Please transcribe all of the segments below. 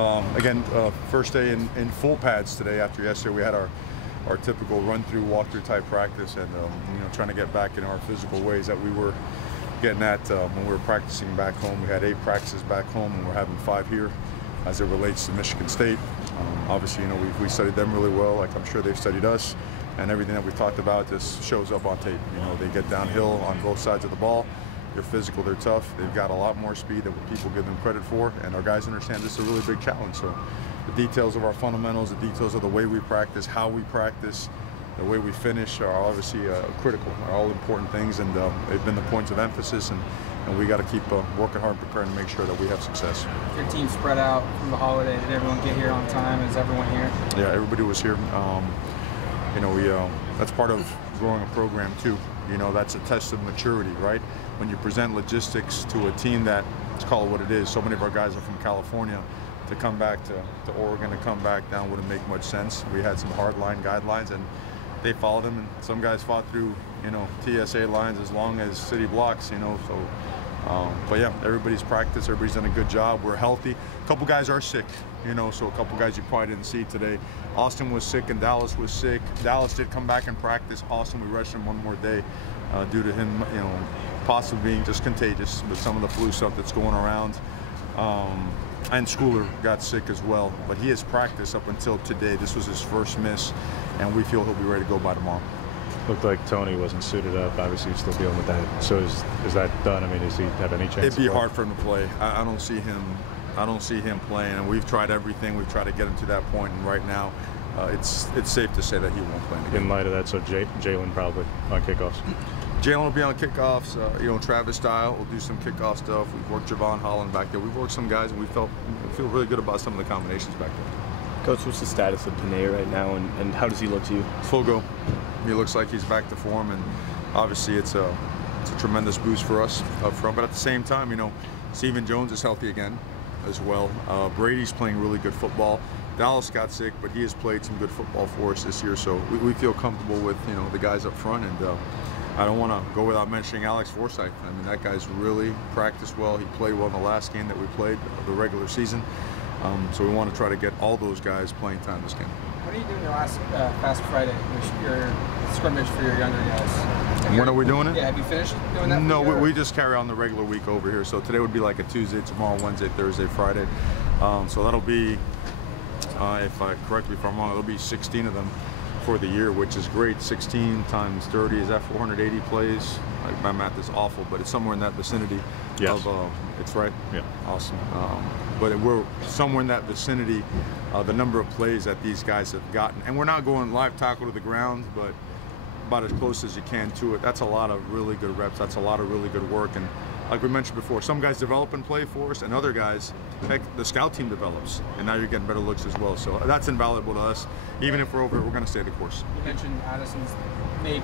Again, first day in full pads today. After yesterday, we had our typical run-through, walk-through type practice, and trying to get back in our physical ways that we were getting at when we were practicing back home. We had 8 practices back home, and we're having 5 here as it relates to Michigan State. Obviously, we studied them really well, like I'm sure they've studied us, and everything that we talked about just shows up on tape. They get downhill on both sides of the ball. They're physical, they're tough, they've got a lot more speed than what people give them credit for, and our guys understand this is a really big challenge. So the details of our fundamentals, the details of the way we practice, how we practice, the way we finish are obviously critical, are all important things, and they've been the points of emphasis, and we got to keep working hard and preparing to make sure that we have success. Your team spread out from the holiday. Did everyone get here on time? Is everyone here? Yeah, everybody was here. That's part of growing a program too. That's a test of maturity, right? When you present logistics to a team that, let's call it what it is, so many of our guys are from California, to come back to Oregon, to come back down wouldn't make much sense. We had some hard line guidelines, and they followed them, and some guys fought through, TSA lines as long as city blocks, but yeah, everybody's practiced, everybody's done a good job. We're healthy. A couple guys are sick, so a couple guys you probably didn't see today. Austin was sick and Dallas was sick. Dallas did come back in practice. Austin, we rushed him one more day due to him, possibly being just contagious with some of the flu stuff that's going around. And Schooler got sick as well, but he has practiced up until today. This was his first miss, and we feel he'll be ready to go by tomorrow. Looked like Tony wasn't suited up. Obviously, he's still dealing with that. So is that done? I mean, does he have any chance? It'd be hard for him to play. I don't see him. I don't see him playing. And we've tried everything. We've tried to get him to that point. And right now, it's safe to say that he won't play again. In light of that, so Jalen probably on kickoffs. Jalen will be on kickoffs. Travis Style will do some kickoff stuff. We've worked Javon Holland back there. We've worked some guys, and we feel really good about some of the combinations back there. Coach, what's the status of Panay right now, and how does he look to you? Full go. He looks like he's back to form, and obviously it's a tremendous boost for us up front. But at the same time, Stephen Jones is healthy again as well. Brady's playing really good football. Dallas got sick, but he has played some good football for us this year, so we feel comfortable with the guys up front. And I don't want to go without mentioning Alex Forsythe. I mean, that guy's really practiced well. He played well in the last game that we played of the regular season. So we want to try to get all those guys playing time this game. What are you doing your last Fast Friday, your scrimmage for your younger guys? When are we doing it? Yeah, have you finished doing that? No, we just carry on the regular week over here. So today would be like a Tuesday, tomorrow Wednesday, Thursday, Friday. So that'll be, correct me if I'm wrong, it'll be 16 of them for the year, which is great. 16 times 30, is that 480 plays? My math is awful, but it's somewhere in that vicinity. Yes. It's right? Yeah. Awesome. But we're somewhere in that vicinity, the number of plays that these guys have gotten. And we're not going live tackle to the ground, but about as close as you can to it. That's a lot of really good reps. That's a lot of really good work. And like we mentioned before, some guys develop and play for us, and other guys, heck, the scout team develops, and now you're getting better looks as well. So that's invaluable to us. Even if we're over, we're going to stay the course. You mentioned Addison's may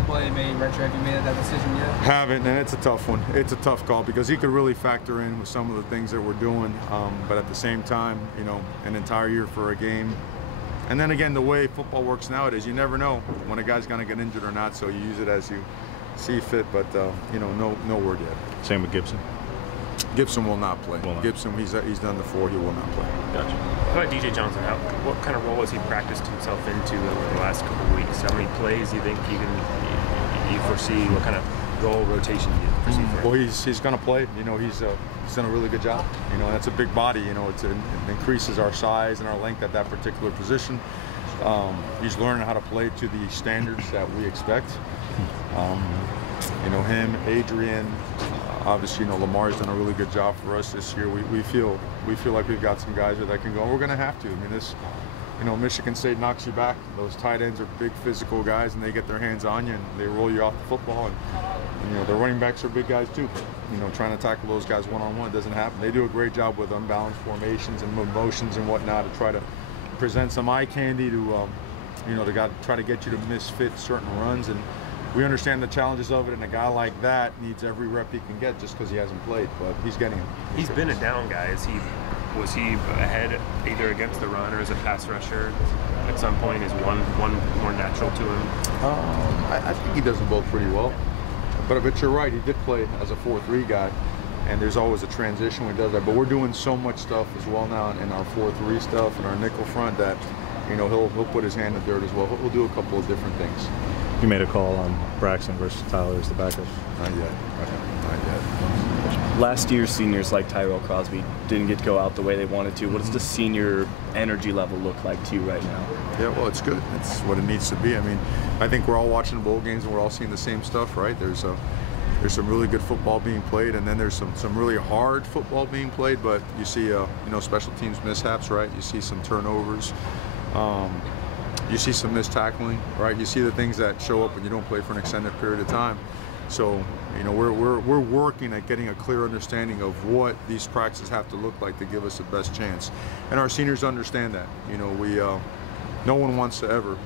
play, may redshirt. Have you made that decision yet? Haven't, and it's a tough one. It's a tough call because he could really factor in with some of the things that we're doing, but at the same time, an entire year for a game. And then again, the way football works nowadays, you never know when a guy's going to get injured or not, so you use it as you see fit, but no word yet. Same with Gibson. Gibson will not play. Gibson, he's done the 4. He will not play. Gotcha. How about DJ Johnson? What kind of role has he practiced himself into over the last couple of weeks? How many plays do you think you foresee? What kind of role rotation do you foresee for him? Well, he's going to play. He's done a really good job. That's a big body. It increases our size and our length at that particular position. He's learning how to play to the standards that we expect. Him, Adrian, obviously, Lamar's done a really good job for us this year. We feel like we've got some guys that can go. We're going to have to. I mean, this, Michigan State knocks you back. Those tight ends are big physical guys, and they get their hands on you and they roll you off the football. And the running backs are big guys too. Trying to tackle those guys one-on-one doesn't happen. They do a great job with unbalanced formations and motions and whatnot to try to present some eye candy to, try to get you to misfit certain runs. And we understand the challenges of it, and a guy like that needs every rep he can get just because he hasn't played, but he's getting it. He's been a down guy. Was he ahead either against the run or as a pass rusher at some point? Is one more natural to him? I think he does them both pretty well. But you're right, he did play as a 4-3 guy. and there's always a transition when he does that. But we're doing so much stuff as well now in our 4-3 stuff and our nickel front that, you know, he'll put his hand in the dirt as well. He'll do a couple of different things. You made a call on Braxton versus Tyler as the backup. Not yet. Not yet. Last year's seniors like Tyrell Crosby didn't get to go out the way they wanted to. What does the senior energy level look like to you right now? Yeah, well, it's good. It's what it needs to be. I mean, I think we're all watching bowl games and we're all seeing the same stuff, right? There's some really good football being played, and then there's some really hard football being played. But you see, you know, special teams mishaps, right? You see some turnovers. You see some missed tackling, right? You see the things that show up when you don't play for an extended period of time. So, you know, we're working at getting a clear understanding of what these practices have to look like to give us the best chance. And our seniors understand that. You know, no one wants to ever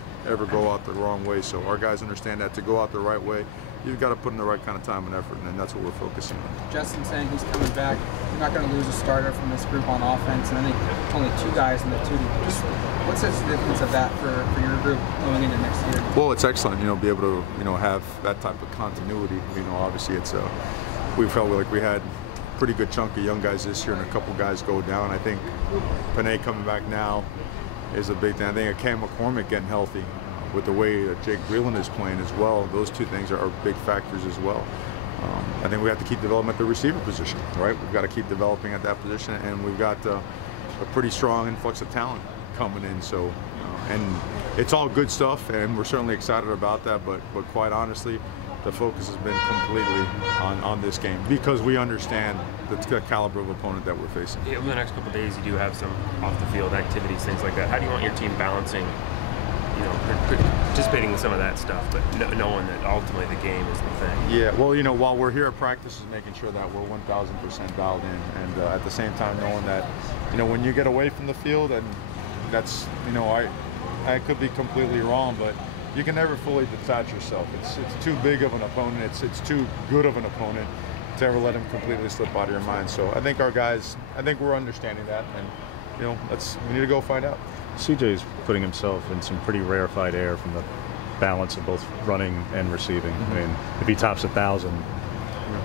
go out the wrong way. So our guys understand that to go out the right way, you've got to put in the right kind of time and effort, and that's what we're focusing on. Justin saying he's coming back. You're not going to lose a starter from this group on offense, and I think only 2 guys in the 2 deep. Just what's the significance of that for your group going into next year? Well, it's excellent, you know, be able to, you know, have that type of continuity. You know, obviously it's we felt like we had a pretty good chunk of young guys this year, and a couple guys go down. I think Panay coming back now is a big thing. I think Cam McCormick getting healthy, with the way Jake Breland is playing as well, those 2 things are big factors as well. I think we have to keep developing at the receiver position, right? We've got to keep developing at that position, and we've got a pretty strong influx of talent coming in. So, and it's all good stuff, and we're certainly excited about that. But quite honestly, the focus has been completely on this game because we understand the caliber of opponent that we're facing. Yeah, over the next couple of days, you do have some off-the-field activities, things like that. How do you want your team balancing, you know, participating in some of that stuff, but knowing that ultimately the game is the thing? Yeah, well, you know, while we're here at practice, is making sure that we're 1,000% dialed in, and at the same time knowing that, you know, when you get away from the field, and that's, you know, I could be completely wrong, but you can never fully detach yourself. It's too big of an opponent. It's too good of an opponent to ever let him completely slip out of your mind. So I think our guys, I think we're understanding that, and you know, we need to go find out. CJ's putting himself in some pretty rarefied air from the balance of both running and receiving. I mean, if he tops 1,000,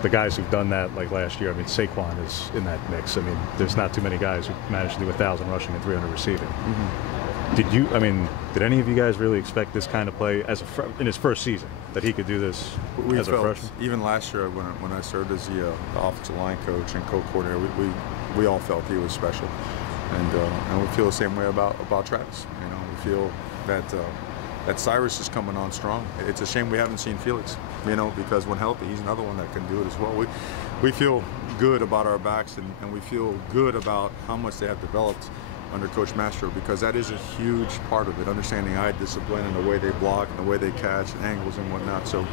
the guys who've done that, like last year, I mean, Saquon is in that mix. I mean, there's not too many guys who managed to do 1,000 rushing and 300 receiving. Did any of you guys really expect this kind of play as in his first season, that he could do this as a freshman? Even last year when I served as the offensive line coach and co-coordinator, we all felt he was special, and we feel the same way about Travis. You know, we feel that Cyrus is coming on strong. It's a shame we haven't seen Felix, you know, because when healthy, he's another one that can do it as well. We feel good about our backs, and we feel good about how much they have developed under Coach Mastro, because that is a huge part of it, understanding eye discipline and the way they block and the way they catch and angles and whatnot. So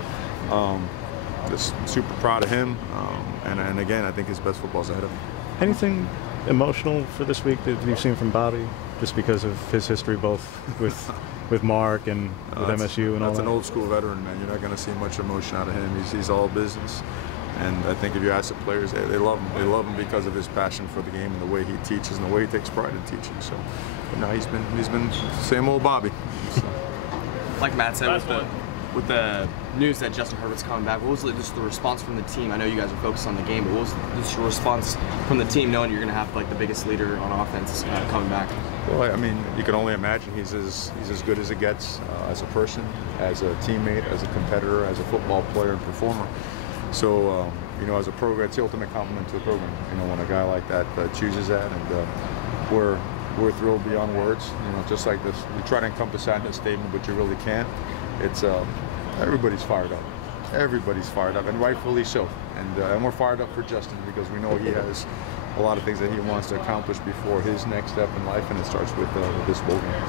just super proud of him, and again, I think his best football's ahead of him. Anything emotional for this week that you've seen from Bobby, just because of his history both with Mark and with MSU and all that? That's an old school veteran, man. You're not going to see much emotion out of him. He's all business. And I think if you ask the players, they love him. They love him because of his passion for the game and the way he teaches and the way he takes pride in teaching. So, but no, he's been same old Bobby. So. Like Matt said, with the news that Justin Herbert's coming back, what was just the response from the team? I know you guys are focused on the game, but what was just your response from the team, knowing you're going to have like the biggest leader on offense coming back? Well, I mean, you can only imagine he's as good as it gets as a person, as a teammate, as a competitor, as a football player and performer. So, you know, as a program, it's the ultimate compliment to the program. You know, when a guy like that chooses that, and we're thrilled beyond words. You know, just like this, you try to encompass that in a statement, but you really can't. It's everybody's fired up. Everybody's fired up, and rightfully so. And we're fired up for Justin because we know he has a lot of things that he wants to accomplish before his next step in life, and it starts with this bowl game.